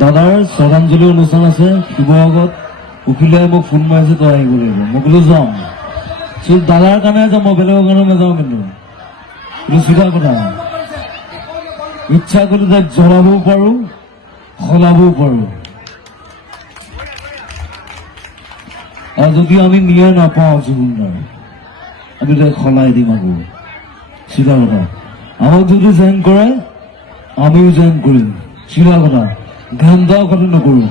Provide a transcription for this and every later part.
দাদাৰ শ্ৰদ্ধাঞ্জলি অনুষ্ঠান আছে শিৱসাগৰত। উকিলে মোক ফোন মাৰিছে, তই আহিব লাগিব। মই বোলো যাম, দাদাৰ কাৰণে যাম, মই বেলেগৰ কাৰণে নাযাওঁ। কিন্তু এইটো চিধা কথা। ইচ্ছা কৰিলে তাক জ্বলাবও পাৰো, সলাবও পাৰো। আৰু যদি আমি নিয়ে নাপাওঁ জুবিনদাৰ, আমি তাক সলাই দিম আকৌ। চিধা কথা। আমাক যদি জেং কৰে আমিও জেং কৰিম। চিধা কথা। ঘান্দাও কথা নকৰো।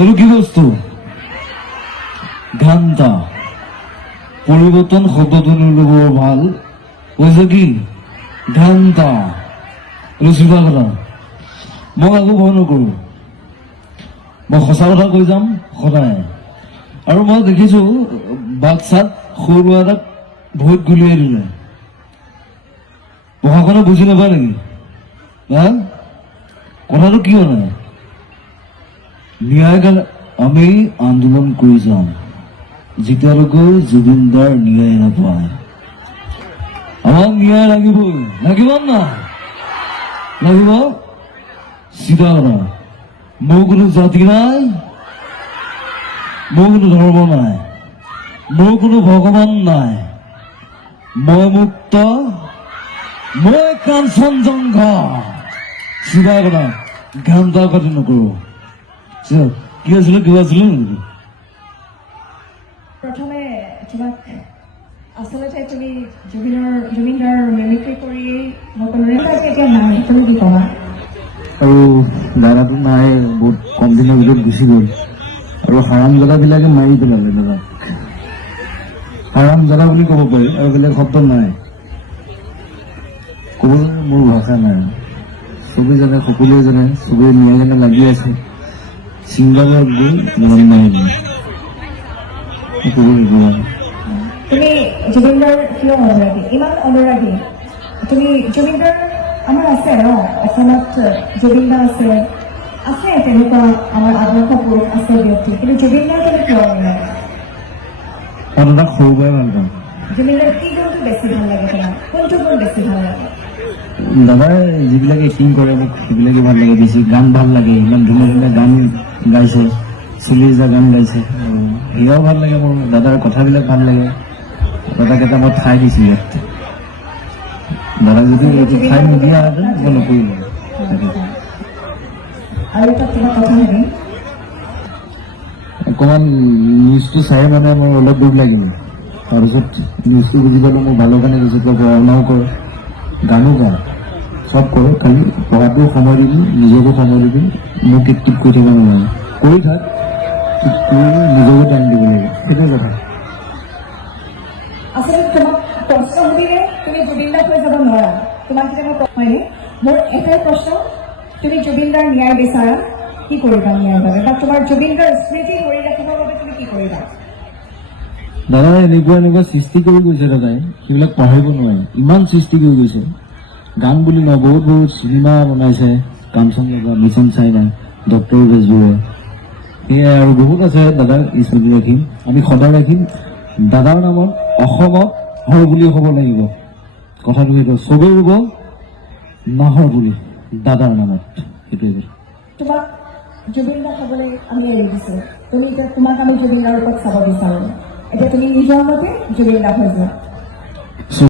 এইটো কি বস্তু? ঘান্তা। পৰিৱৰ্তন শব্দটো ল'ব ভাল হৈছে কি ঘান্তা। এইটো চিধা কথা। মই আকৌ ভয় নকৰো। মই সঁচা কথা কৈ যাম সদায়। আৰু মই দেখিছো বাক্সাত সৰু ল'ৰা এটাক ভৰিত গুলিয়াই দিলে। প্ৰশাসনে বুজি নাপায় নেকি? কথাটো কিয় নাই? ন্যায় কাৰণে আমি আন্দোলন কৰি যাম যেতিয়ালৈকে জুবিনদাৰ ন্যায় নাপায়। আমাক ন্যায় লাগিবই, লাগিব না লাগিব। চিধা কথা। মোৰ কোনো জাতি নাই, মোৰ কোনো ধৰ্ম নাই, মোৰ কোনো ভগৱান নাই। মই মুক্ত, মই কাঞ্চনজংঘা। চিধা কথা। ঘান্তা কথা নকৰো। কি আছিলে, কিবা আছিলে নেকি? প্ৰথমে তোমাক আচলতে তুমি জুবিনদাৰ মিমিক্ৰি কৰি সকলোৰে এতিয়া নাই, তুমি কি ক'বা? আৰু দাদাটো নাই, বহুত কম দিনৰ ভিতৰত গুচি গ'ল। আৰু হাৰামজাদাবিলাকে মাৰি পেলালে দাদাক। হাৰামজাদা বুলি ক'ব পাৰি, আৰু বেলেগ শব্দ নাই। ক'বলৈ মোৰ ভাষা নাই। চবেই জানে, সকলোৱে জানে, চবেই ন্যায় কাৰণে লাগি আছে। ছিংগালত গৈ মই মাৰি দিম। তুমি জুবিনদাৰ কিয় অনুৰাগী, ইমান অনুৰাগী? তুমি জুবিনদাৰ আমাৰ আছে ন, অসমত জুবিনদা আছে তেনেকুৱা আমাৰ আদৰ্শ পুৰুষ আছে ব্যক্তি, কিন্তু জুবিনদাৰ তুমি কিয় অনুৰাগী? মই তাক সৰু পৰাই ভাল পাওঁ। জুবিনদাৰ কি গুণটো বেছি ভাল লাগে তোমাক? কোনটো গুণ বেছি ভাল লাগে? দাদাই যিবিলাক এক্টিং কৰে মোক সেইবিলাকে ভাল লাগে বেছি। গান ভাল লাগে, ইমান ধুনীয়া ধুনীয়া গান গাইছে, চিলিজা গান গাইছে, সেয়াও ভাল লাগে মোৰ। দাদাৰ কথাবিলাক ভাল লাগে। দাদাক এটা মই ঠাই দিছোঁ ইয়াত। দাদাক যদি এইটো ঠাই নিদিয়া হেঁতেন মই নকৰিলোঁ। আৰু এটা কিবা কথা নেকি? অকণমান নিউজটো চাই মানে মোৰ অলপ দুখ লাগিল। তাৰপিছত নিউজটো বুজি পালোঁ মোৰ ভালৰ কাৰণে গৈছে। পঢ়া-শুনাও কৰে, গানো গায়, চব কৰে। খালি পঢ়াটো সময় দিবি, নিজকো সময় দিবি। মোক টিপ কৰি থাকিব নালাগে। কৰি থাক, নিজকো টাইম দিব লাগে। সেইটোৱে কথা। আচলতে তোমাক প্ৰশ্ন সুধিলে তুমি জুবিনদাক হৈ যাব নোৱাৰা। তোমাক যেতিয়া মই হয়নে, মোৰ এটাই প্ৰশ্ন, তুমি জুবিনদাৰ ন্যায় বিচাৰা, কি কৰিবা ন্যায়ৰ বাবে? বা তোমাৰ জুবিনদাৰ স্মৃতি ধৰি ৰাখিবৰ বাবে তুমি কি কৰিবা? দাদাই এনেকুৱা সৃষ্টি কৰি গৈছে। দাদাই সেইবিলাক পাহৰিব নোৱাৰে। ইমান সৃষ্টি কৰি গৈছে। গান বুলি নহয়, বহুত বহুত চিনেমা বনাইছে। Kanchenjunga, mission China, doctor Bezbaruah, সেয়াই আৰু বহুত আছে। দাদাক স্মৃতি ৰাখিম, আমি সদায় ৰাখিম। দাদাৰ নামত অসমত হৰ বুলি হ'ব লাগিব। কথাটো সেইটো। চবেই ৰুব নাহৰ বুলি দাদাৰ নামত। সেইটোৱে তোমাক জুবিনদাক হ'বলৈ আমি এৰি দিছোঁ। তুমি এতিয়া তোমাক আমি জুবিনদাৰ ওপৰত চাব বিচাৰোঁ। এতিয়া তুমি নিজৰ মতে জুবিনদাক হৈ যোৱা।